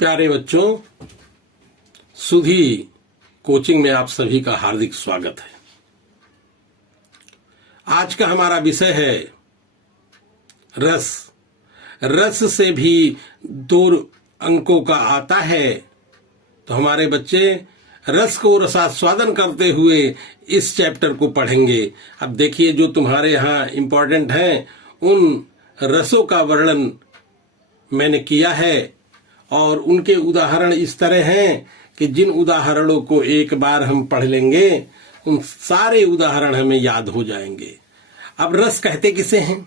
प्यारे बच्चों, सुधी कोचिंग में आप सभी का हार्दिक स्वागत है। आज का हमारा विषय है रस। रस से भी 2 अंकों का आता है, तो हमारे बच्चे रस को रसास्वादन करते हुए इस चैप्टर को पढ़ेंगे। अब देखिए, जो तुम्हारे यहाँ इम्पोर्टेंट हैं उन रसों का वर्णन मैंने किया है और उनके उदाहरण इस तरह हैं कि जिन उदाहरणों को एक बार हम पढ़ लेंगे उन सारे उदाहरण हमें याद हो जाएंगे। अब रस कहते किसे हैं?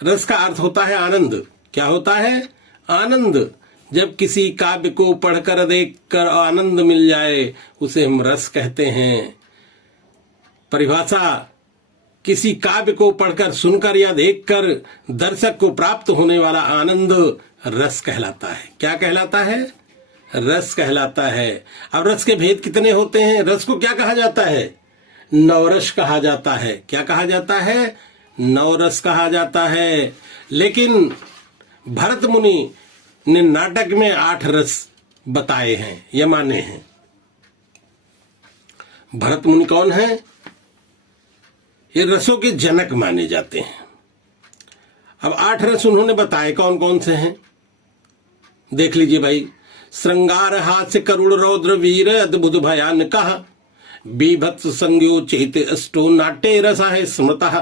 रस का अर्थ होता है आनंद। क्या होता है? आनंद। जब किसी काव्य को पढ़कर देखकर आनंद मिल जाए उसे हम रस कहते हैं। परिभाषा: किसी काव्य को पढ़कर, सुनकर या देखकर दर्शक को प्राप्त होने वाला आनंद रस कहलाता है। क्या कहलाता है? रस कहलाता है। अब रस के भेद कितने होते हैं? रस को क्या कहा जाता है? नवरस कहा जाता है। क्या कहा जाता है? नवरस कहा जाता है। लेकिन भरत मुनि ने नाटक में 8 रस बताए हैं, ये माने हैं। भरत मुनि कौन है? ये रसों के जनक माने जाते हैं। अब 8 रस उन्होंने बताए, कौन कौन से हैं देख लीजिए भाई। श्रृंगार, हास्य, करुण, रौद्र, वीर, अद्भुत, भयानक, बीभत्स, संज्ञोचित, अष्टो, नाट्य रसा है स्मृतः।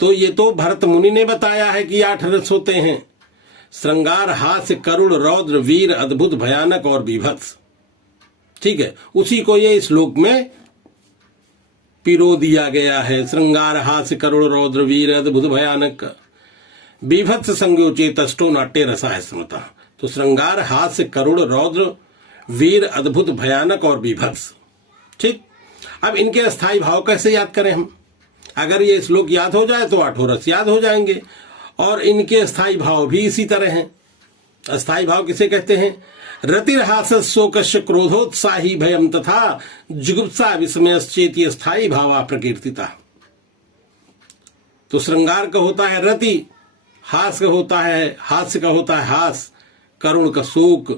तो ये तो भरत मुनि ने बताया है कि 8 रस होते हैं। श्रृंगार, हास्य, करुण, रौद्र, वीर, अद्भुत, भयानक और बीभत्स। ठीक है, उसी को ये श्लोक में पिरो दिया गया है। श्रृंगार, हास्य, करुण, रौद्र, वीर, अद्भुत, भयानक, बीभत्स, संज्ञोचित, अष्टो, नाट्य रसा है स्मृतः। तो श्रृंगार, हास्य, करुण, रौद्र, वीर, अद्भुत, भयानक और बीभत्स। ठीक। अब इनके अस्थाई भाव कैसे याद करें हम? अगर ये श्लोक याद हो जाए तो 8 रस याद हो जाएंगे। और इनके अस्थाई भाव भी इसी तरह हैं। अस्थाई भाव किसे कहते हैं? रतिर्हास, शोकस्य, क्रोधोत्साही, भयम तथा जुगुप्सा, विस्मयश्चेति स्थायी भावा प्रकीर्तिता। तो श्रृंगार का होता है रति, हास्य का होता है हास, करुण का शोक,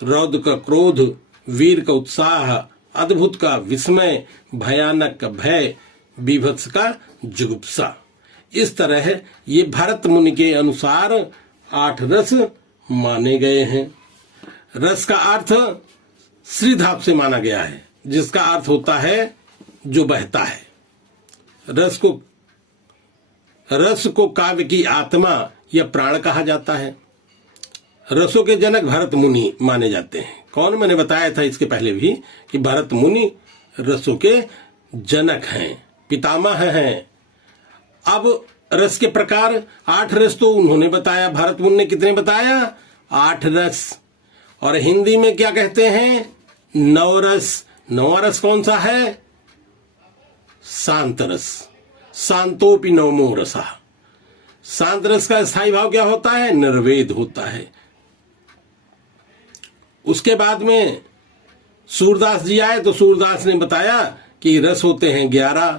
रौद्र का क्रोध, वीर का उत्साह, अद्भुत का विस्मय, भयानक का भय, बीभत्स का जुगुप्सा। इस तरह ये भरत मुनि के अनुसार 8 रस माने गए हैं। रस का अर्थ श्रीधाप से माना गया है, जिसका अर्थ होता है जो बहता है। रस को काव्य की आत्मा या प्राण कहा जाता है। रसों के जनक भरत मुनि माने जाते हैं। कौन? मैंने बताया था इसके पहले भी कि भरत मुनि रसों के जनक हैं, पितामह हैं। अब रस के प्रकार 8 रस तो उन्होंने बताया। भरत मुनि ने कितने बताया? 8 रस। और हिंदी में क्या कहते हैं? 9 रस। 9वां रस कौन सा है? शांत रस। शांतोपि नवमो रसा। शांत रस का स्थायी भाव क्या होता है? निर्वेद होता है। उसके बाद में सूरदास जी आए तो सूरदास ने बताया कि रस होते हैं 11।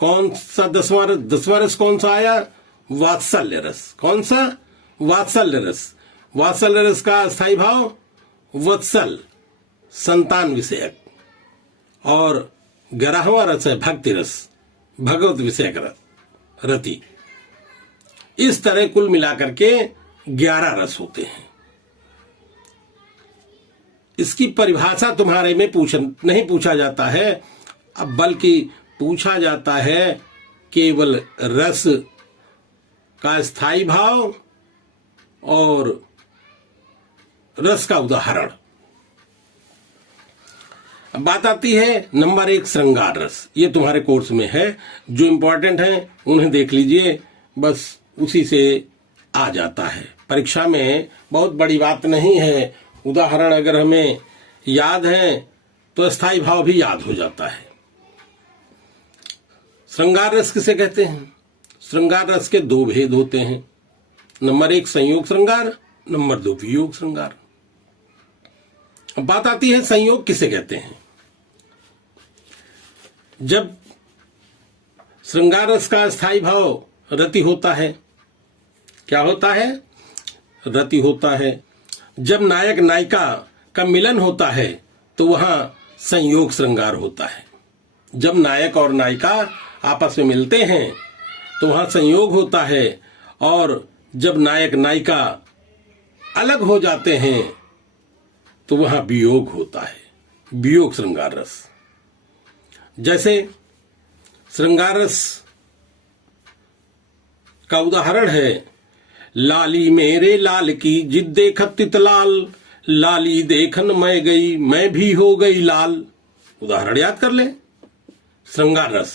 कौन सा 10वां रस कौन सा आया? वात्सल्य रस। कौन सा? वात्सल्य रस। वात्सल्य रस का स्थायी भाव वत्सल, संतान विषयक। और 11वां रस है भक्ति रस, भगवत विषयक रति। इस तरह कुल मिलाकर के 11 रस होते हैं। इसकी परिभाषा तुम्हारे में नहीं पूछा जाता है, अब बल्कि पूछा जाता है केवल रस का स्थायी भाव और रस का उदाहरण। बात आती है नंबर 1 श्रृंगार रस। ये तुम्हारे कोर्स में है। जो इंपॉर्टेंट है उन्हें देख लीजिए, बस उसी से आ जाता है। परीक्षा में बहुत बड़ी बात नहीं है। उदाहरण अगर हमें याद है तो स्थायी भाव भी याद हो जाता है। श्रृंगार रस किसे कहते हैं? श्रृंगार रस के 2 भेद होते हैं। नंबर 1 संयोग श्रृंगार, नंबर 2 वियोग श्रृंगार। अब बात आती है संयोग किसे कहते हैं? जब श्रृंगार रस का स्थायी भाव रति होता है। क्या होता है? रति होता है। जब नायक नायिका का मिलन होता है तो वहां संयोग श्रृंगार होता है। जब नायक और नायिका आपस में मिलते हैं तो वहां संयोग होता है, और जब नायक नायिका अलग हो जाते हैं तो वहां वियोग होता है, वियोग श्रृंगार रस। जैसे श्रृंगार रस का उदाहरण है, लाली मेरे लाल की जिद देखत तितलाल, लाली देखन मैं गई मैं भी हो गई लाल। उदाहरण याद कर ले। श्रृंगार रस,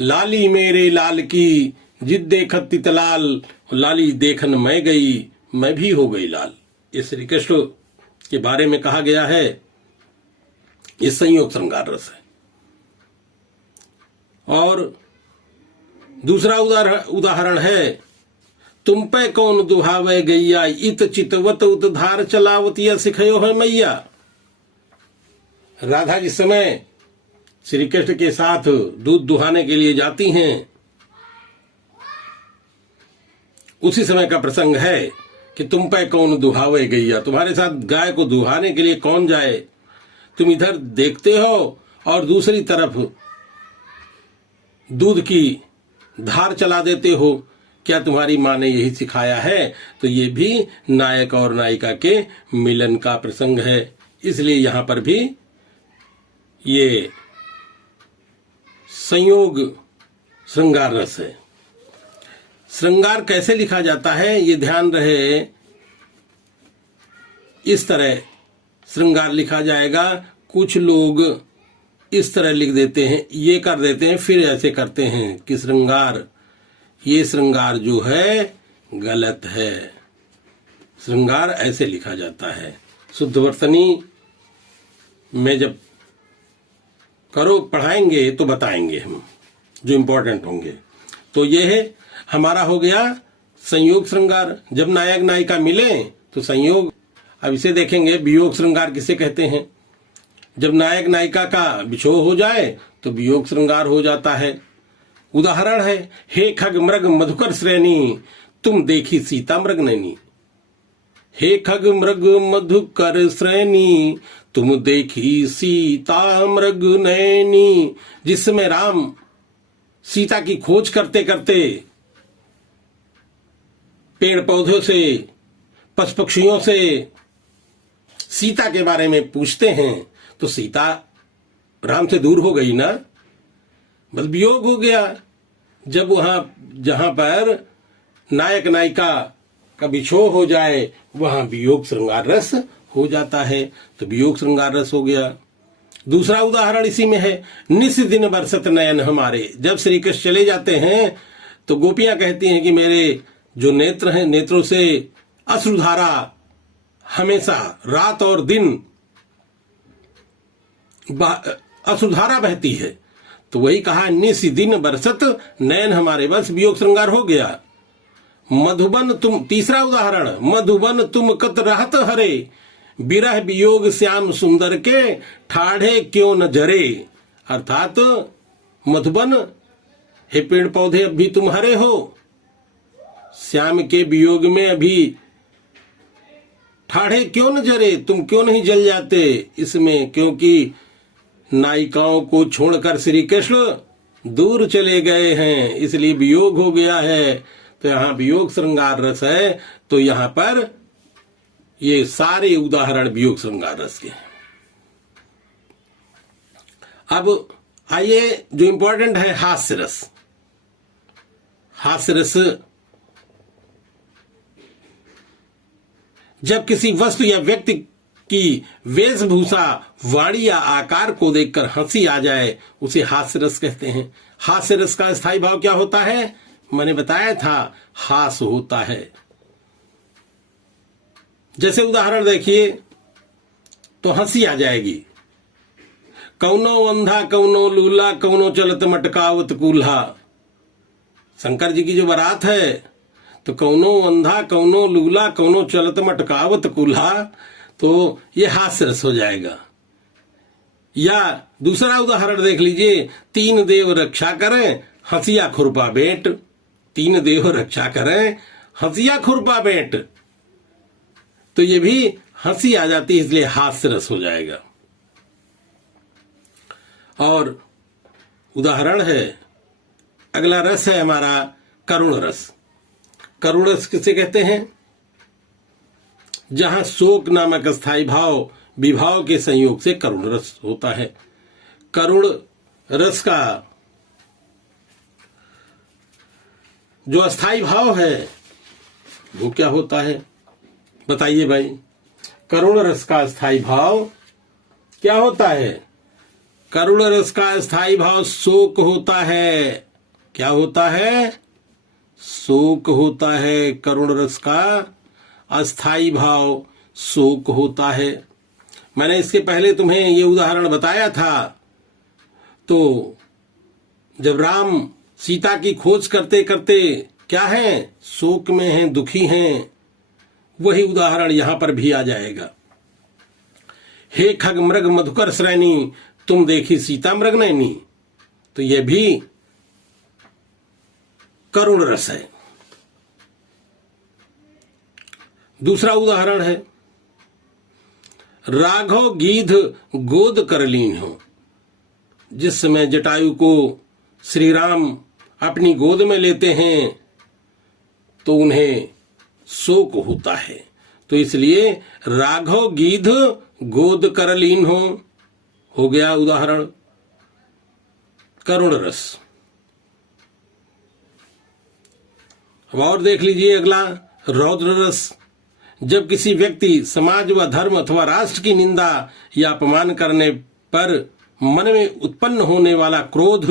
लाली मेरे लाल की जिद देखत तितलाल, लाली देखन मैं गई मैं भी हो गई लाल। ये श्री कृष्ण के बारे में कहा गया है। ये संयोग श्रृंगार रस है। और दूसरा उदाहरण है, तुम पे कौन दुहावे गैया, इत चितवत उतधार चलावतिया सिखयो है मैया। राधा जिस समय श्री कृष्ण के साथ दूध दुहाने के लिए जाती हैं, उसी समय का प्रसंग है कि तुम पे कौन दुहावे गैया, तुम्हारे साथ गाय को दुहाने के लिए कौन जाए। तुम इधर देखते हो और दूसरी तरफ दूध की धार चला देते हो, क्या तुम्हारी माँ ने यही सिखाया है? तो ये भी नायक और नायिका के मिलन का प्रसंग है, इसलिए यहां पर भी ये संयोग श्रृंगार रस है। श्रृंगार कैसे लिखा जाता है ये ध्यान रहे, इस तरह श्रृंगार लिखा जाएगा। कुछ लोग इस तरह लिख देते हैं, ये कर देते हैं, फिर ऐसे करते हैं कि श्रृंगार, ये श्रृंगार जो है गलत है। श्रृंगार ऐसे लिखा जाता है। शुद्ध वर्तनी में जब करो पढ़ाएंगे तो बताएंगे हम, जो इंपॉर्टेंट होंगे। तो ये है हमारा हो गया संयोग श्रृंगार। जब नायक नायिका मिले तो संयोग। अब इसे देखेंगे, वियोग श्रृंगार किसे कहते हैं। जब नायक नायिका का बिछोह हो जाए तो वियोग श्रृंगार हो जाता है। उदाहरण है, हे खग मृग मधुकर श्रेणी, तुम देखी सीता मृग नैनी। हे खग मृग मधुकर श्रेणी, तुम देखी सीता मृग नैनी। जिसमें राम सीता की खोज करते करते पेड़ पौधों से, पशु पक्षियों से सीता के बारे में पूछते हैं, तो सीता राम से दूर हो गई ना, बस वियोग हो गया। जब वहां जहां पर नायक नायिका का बिछोह हो जाए वहां वियोग श्रृंगार रस हो जाता है, तो वियोग श्रृंगार रस हो गया। दूसरा उदाहरण इसी में है, निस दिन बरसत नयन हमारे। जब श्री कृष्ण चले जाते हैं तो गोपियां कहती हैं कि मेरे जो नेत्र हैं, नेत्रों से अश्रुधारा हमेशा रात और दिन अश्रुधारा बहती है। तो वही कहा, निस दिन बरसत नयन हमारे, बस वियोग श्रृंगार हो गया। मधुबन तुम, तीसरा उदाहरण, मधुबन तुम कत रहत हरे, बिरह वियोग श्याम सुंदर के, ठाढ़े क्यों न जरे। अर्थात मधुबन, हे पेड़ पौधे अब भी तुम हरे हो, श्याम के वियोग में अभी ठाढ़े क्यों न जरे, तुम क्यों नहीं जल जाते इसमें, क्योंकि नायिकाओं को छोड़कर श्री कृष्ण दूर चले गए हैं, इसलिए वियोग हो गया है। तो यहाँ वियोग श्रृंगार रस है। तो यहाँ पर ये सारे उदाहरण वियोग श्रृंगार रस के हैं। अब आइए जो इंपॉर्टेंट है, हास्य रस। हास्य रस जब किसी वस्तु या व्यक्ति की वेशभूषा, वाणी या आकार को देखकर हंसी आ जाए, उसे हास्य रस कहते हैं। हास्य रस का स्थायी भाव क्या होता है? मैंने बताया था, हास होता है। जैसे उदाहरण देखिए तो हंसी आ जाएगी। कौनो अंधा कौनो लूला, कौनो चलत मटकावत कूल्हा। शंकर जी की जो बारात है, तो कौनो अंधा कौनो लूला, कौनो चलत मटकावत कूल्हा, तो ये हास्य रस हो जाएगा। या दूसरा उदाहरण देख लीजिए, तीन देव रक्षा करें हंसिया खुरपा बेट। तीन देव रक्षा करें हंसिया खुरपा बेट। तो ये भी हंसी आ जाती है, इसलिए हास्य रस हो जाएगा। और उदाहरण है, अगला रस है हमारा करुण रस। करुण रस किसे कहते हैं? जहां शोक नामक स्थायी भाव विभाव के संयोग से करुण रस होता है। करुण रस का जो अस्थाई भाव है वो क्या होता है, बताइए भाई। करुण रस का अस्थाई भाव क्या होता है? करुण रस का अस्थाई भाव शोक होता है। क्या होता है? शोक होता है। करुण रस का अस्थाई भाव शोक होता है। मैंने इसके पहले तुम्हें ये उदाहरण बताया था। तो जब राम सीता की खोज करते करते क्या है, शोक में हैं, दुखी हैं, वही उदाहरण यहां पर भी आ जाएगा। हे खग मृग मधुकर श्रेणी, तुम देखी सीता मृग नैनी। तो यह भी करुण रस है। दूसरा उदाहरण है, राघव गीध गोद करलीन हो। जिस समय जटायु को श्री राम अपनी गोद में लेते हैं तो उन्हें शोक होता है। तो इसलिए राघव गीध गोद करलीन हो गया उदाहरण करुण रस। अब और देख लीजिए अगला, रौद्र रस। जब किसी व्यक्ति समाज व धर्म अथवा राष्ट्र की निंदा या अपमान करने पर मन में उत्पन्न होने वाला क्रोध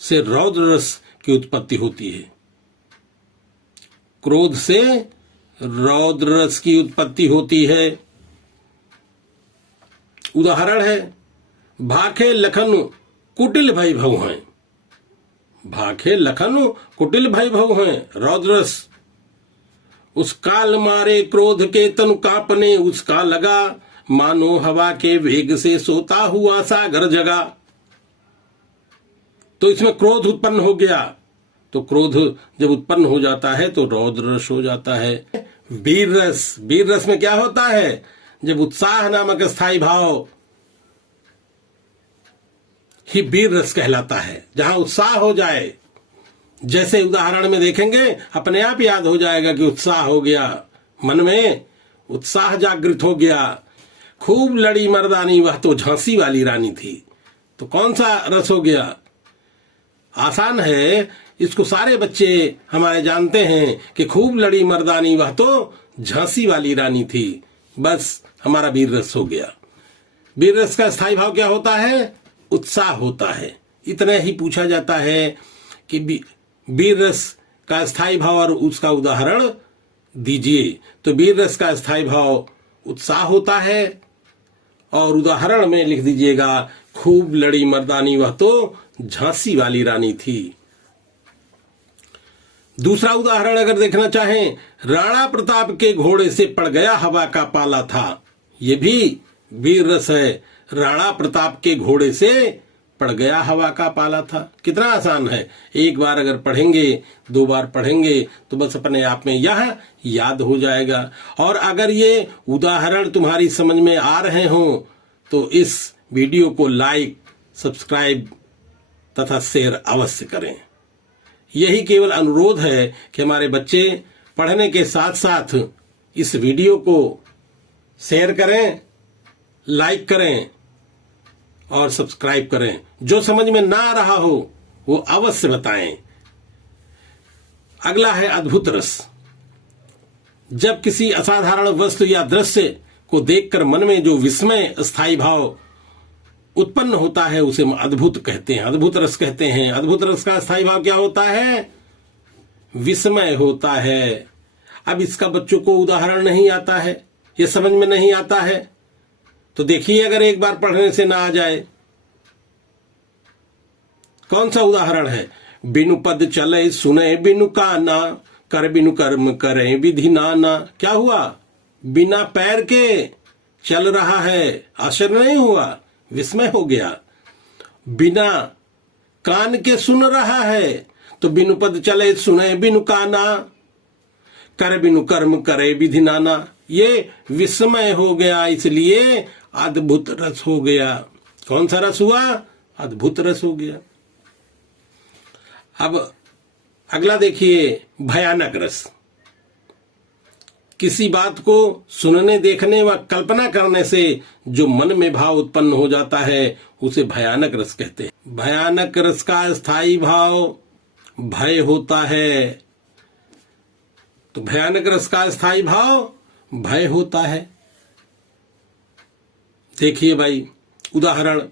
से रौद्र रस की उत्पत्ति होती है। क्रोध से रौद्र रस की उत्पत्ति होती है। उदाहरण है, भाखे लखन कुटिल भय भव हैं। भाखे लखन कुटिल भय भव हैं, रौद्र रस। उस काल मारे क्रोध के तनु कांपने उसका लगा, मानो हवा के वेग से सोता हुआ सागर जगा। तो इसमें क्रोध उत्पन्न हो गया। तो क्रोध जब उत्पन्न हो जाता है तो रौद्र रस हो जाता है। वीर रस। वीर रस में क्या होता है? जब उत्साह नामक स्थायी भाव ही वीर रस कहलाता है। जहां उत्साह हो जाए, जैसे उदाहरण में देखेंगे, अपने आप याद हो जाएगा कि उत्साह हो गया, मन में उत्साह जागृत हो गया। खूब लड़ी मर्दानी वह तो झांसी वाली रानी थी। तो कौन सा रस हो गया? आसान है, इसको सारे बच्चे हमारे जानते हैं कि खूब लड़ी मर्दानी वह तो झांसी वाली रानी थी। बस हमारा वीर रस हो गया। वीर रस का स्थायी भाव क्या होता है? उत्साह होता है। इतना ही पूछा जाता है कि वीर रस का स्थायी भाव और उसका उदाहरण दीजिए। तो वीर रस का स्थायी भाव उत्साह होता है और उदाहरण में लिख दीजिएगा, खूब लड़ी मर्दानी वह तो झांसी वाली रानी थी। दूसरा उदाहरण अगर देखना चाहें, राणा प्रताप के घोड़े से पड़ गया हवा का पाला था। यह भी वीर रस है। राणा प्रताप के घोड़े से पड़ गया हवा का पाला था। कितना आसान है। एक बार अगर पढ़ेंगे, दो बार पढ़ेंगे तो बस अपने आप में यह याद हो जाएगा। और अगर ये उदाहरण तुम्हारी समझ में आ रहे हो तो इस वीडियो को लाइक, सब्सक्राइब तथा शेयर अवश्य करें। यही केवल अनुरोध है कि हमारे बच्चे पढ़ने के साथ साथ इस वीडियो को शेयर करें, लाइक करें और सब्सक्राइब करें। जो समझ में ना आ रहा हो वो अवश्य बताएं। अगला है अद्भुत रस। जब किसी असाधारण वस्तु या दृश्य को देखकर मन में जो विस्मय स्थायी भाव उत्पन्न होता है उसे अद्भुत कहते हैं, अद्भुत रस कहते हैं। अद्भुत रस का स्थायी भाव क्या होता है? विस्मय होता है। अब इसका बच्चों को उदाहरण नहीं आता है, ये समझ में नहीं आता है, तो देखिए अगर एक बार पढ़ने से ना आ जाए। कौन सा उदाहरण है? बिनु पद चले सुने बिनु काना, कर बिनु कर्म करे विधि नाना। क्या हुआ? बिना पैर के चल रहा है, आश्चर्य नहीं हुआ, विस्मय हो गया। बिना कान के सुन रहा है, तो बिनु पद चले सुने बिनु काना, कर बिनु कर्म करे विधि नाना। ये विस्मय हो गया, इसलिए अद्भुत रस हो गया। कौन सा रस हुआ? अद्भुत रस हो गया। अब अगला देखिए, भयानक रस। किसी बात को सुनने, देखने व कल्पना करने से जो मन में भाव उत्पन्न हो जाता है उसे भयानक रस कहते हैं। भयानक रस का स्थायी भाव भय होता है। तो भयानक रस का स्थायी भाव भय होता है। देखिए भाई, उदाहरण,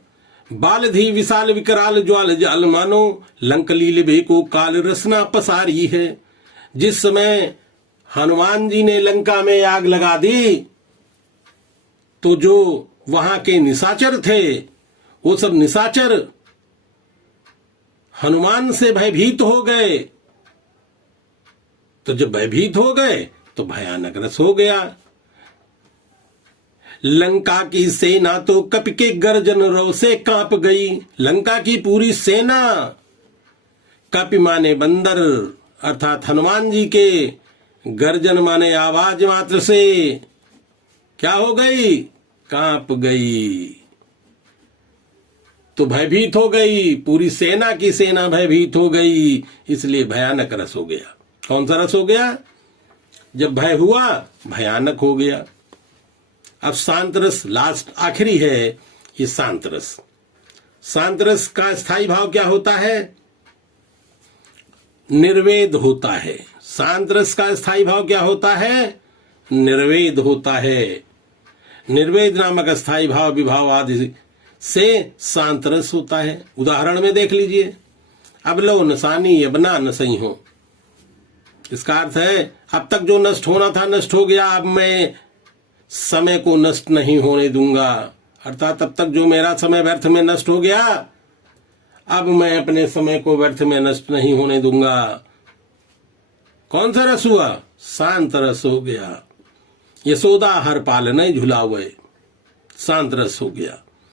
बालधी विशाल विकराल ज्वाल जाल मानो, लंक लील बेको काल रसना पसारी है। जिस समय हनुमान जी ने लंका में आग लगा दी तो जो वहां के निशाचर थे वो सब निशाचर हनुमान से भयभीत हो गए। तो जब भयभीत हो गए तो भयानक रस हो गया। लंका की सेना तो कपि के गर्जन रव से कांप गई। लंका की पूरी सेना, कपि माने बंदर अर्थात हनुमान जी के गर्जन माने आवाज मात्र से क्या हो गई? कांप गई। तो भयभीत हो गई, पूरी सेना की सेना भयभीत हो गई, इसलिए भयानक रस हो गया। कौन सा रस हो गया? जब भय हुआ भयानक हो गया। अब शांत रस लास्ट आखिरी है, ये शांत रस। शांत रस का स्थायी भाव क्या होता है? निर्वेद होता है। शांत रस का स्थायी भाव क्या होता है? निर्वेद होता है। निर्वेद नामक स्थायी भाव विभाव आदि से शांत रस होता है। उदाहरण में देख लीजिए, अब लो नसानी अब ना नसई हो। इसका अर्थ है अब तक जो नष्ट होना था नष्ट हो गया, अब मैं समय को नष्ट नहीं होने दूंगा। अर्थात अब तक जो मेरा समय व्यर्थ में नष्ट हो गया, अब मैं अपने समय को व्यर्थ में नष्ट नहीं होने दूंगा। कौन सा रस हुआ? शांत रस हो गया। यशोदा हर पाल नहीं झुलावे, शांत रस हो गया।